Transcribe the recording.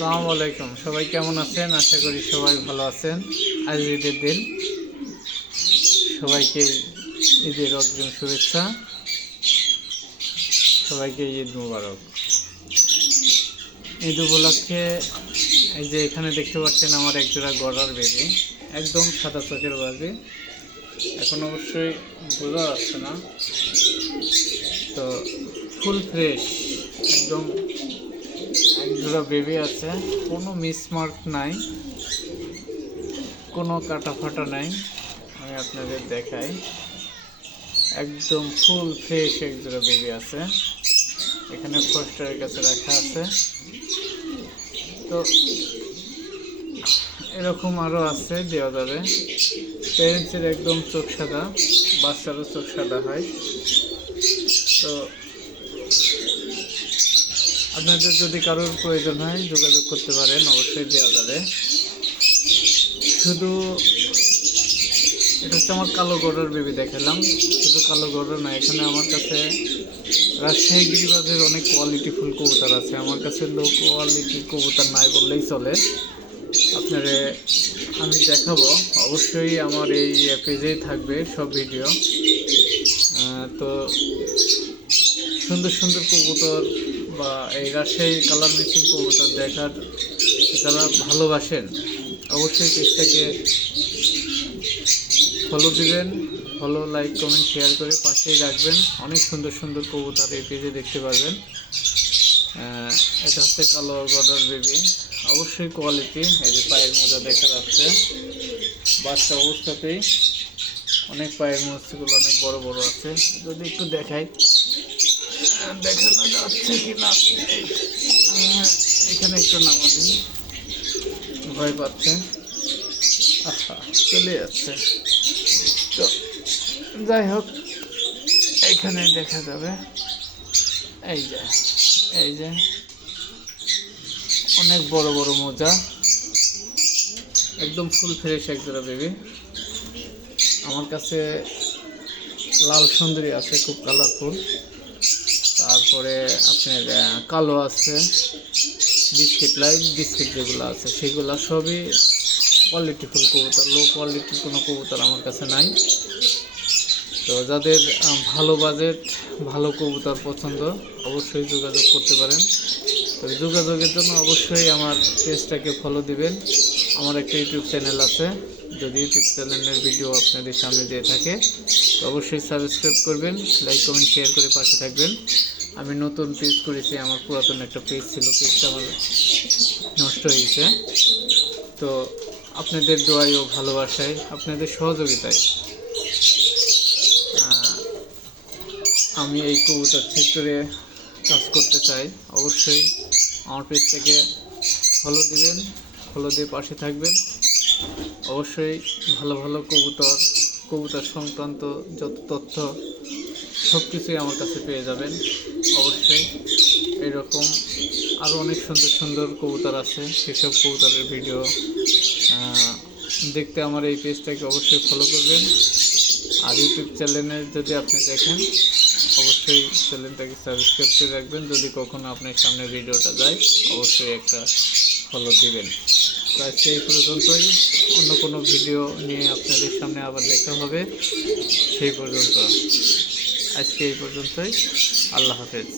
আসসালামু আলাইকুম। সবাই কেমন আছেন? আশা করি সবাই ভালো আছেন। আজ ঈদের দিন, সবাইকে ঈদের অগ্রিম শুভেচ্ছা। সবাইকে ঈদ মুবারক। ঈদ উপলক্ষে এই যে এখানে দেখতে পাচ্ছেন আমার একজোড়া গড়ার বেবি, একদম সাদা চোখের বাজি। এখন অবশ্যই বোঝা যাচ্ছে না, তো ফুল ফ্রেশ একদম একজোড়া বেবি আছে, কোনো মিসমার্ক নাই, কোনো কাটা ফাটা নাই। আমি আপনাদের দেখাই, একদম ফুল ফ্রেশ একজোড়া বেবি আছে। এখানে ফস্টারের কাছে রাখা আছে। তো এরকম আরও আছে, দেওয়া যাবে। প্যারেন্টসের একদম চোখ সাদা, বাচ্চারও চোখ সাদা হয়। তো আপনাদের যদি কারোর প্রয়োজন হয় যোগাযোগ করতে পারেন, অবশ্যই দেওয়া যাবে। শুধু এটা হচ্ছে আমার কালো গড়ার বেবি দেখালাম, শুধু কালো গড়া না, এখানে আমার কাছে রাজশাহী গিরিবাজের অনেক কোয়ালিটিফুল কবুতর আছে। আমার কাছে লো কোয়ালিটির কবুতর নাই বললেই চলে। আপনারে আমি দেখাবো, অবশ্যই আমার এই পেজেই থাকবে সব ভিডিও। তো সুন্দর সুন্দর কবুতর বা এই রাজশাহী কালার মিসিং কবুতর দেখার যারা ভালোবাসেন, অবশ্যই পেজটাকে ফলো দিবেন। ফলো, লাইক, কমেন্ট, শেয়ার করে পাশেই রাখবেন। অনেক সুন্দর সুন্দর কবুতর এই পেজে দেখতে পারবেন। এটা হচ্ছে কালো গডার বেবি, অবশ্যই কোয়ালিটি। এই যে পায়ের মোজা দেখা যাচ্ছে, বাচ্চা অবস্থাতেই অনেক পায়ের মোজাগুলো অনেক বড় বড় আছে। যদি একটু দেখাই, দেখানো যাচ্ছে কি না, এখানে একটু নামা দিন, ভয় পাচ্ছে, আচ্ছা চলে যাচ্ছে। তো যাই হোক, এখানে দেখা যাবে, এই যে এই যে অনেক বড় বড় মোজা, একদম ফুল ফ্রেশ একজোড়া বেবি। আমার কাছে লাল সুন্দরী আছে, খুব কালারফুল। তারপরে আপনার কালো আছে, বিস্কিট, লাইট বিস্কিট যেগুলো আছে সেগুলো সবই কোয়ালিটিফুল কবুতর। লো কোয়ালিটির কোনো কবুতর আমার কাছে নাই। তো যাদের ভালো বাজেট, ভালো কবুতর পছন্দ, অবশ্যই যোগাযোগ করতে পারেন। তো যোগাযোগের জন্য অবশ্যই আমার পেজটাকে ফলো দিবেন। আমার একটা ইউটিউব চ্যানেল আছে, যদি ইউটিউব চ্যানেলের ভিডিও আপনাদের সামনে দিয়ে থাকে তো অবশ্যই সাবস্ক্রাইব করবেন, লাইক, কমেন্ট, শেয়ার করে পাশে থাকবেন। আমি নতুন পেজ করেছি, আমার পুরাতন একটা পেজ ছিল, পেজটা আমার নষ্ট হয়েছে। তো আপনাদের দোয়ায় ও ভালোবাসায়, আপনাদের সহযোগিতায় আমি এই কবুতর সেক্টরে কাজ করতে চাই। অবশ্যই আমার পেজটাকে ফলো দিবেন, ফলো দিয়ে পাশে থাকবেন। অবশ্যই ভালো ভালো কবুতর সংক্রান্ত যত তথ্য সব কিছুই আমার কাছে পেয়ে যাবেন। অবশ্যই এরকম আরও অনেক সুন্দর সুন্দর কবুতর আছে, সেসব কবুতরের ভিডিও দেখতে আমার এই পেজটাকে অবশ্যই ফলো করবেন। আর ইউটিউব চ্যানেলের যদি আপনি দেখেন, অবশ্যই চ্যানেলটাকে সাবস্ক্রাইব করে রাখবেন। যদি কখনো আপনার সামনে ভিডিওটা যায়, অবশ্যই একটা ফলো দিবেন। তো আজকে এই পর্যন্তই, অন্য কোনো ভিডিও নিয়ে আপনাদের সামনে আবার দেখা হবে। সেই পর্যন্ত আজকে এই পর্যন্তই। আল্লাহ হাফেজ।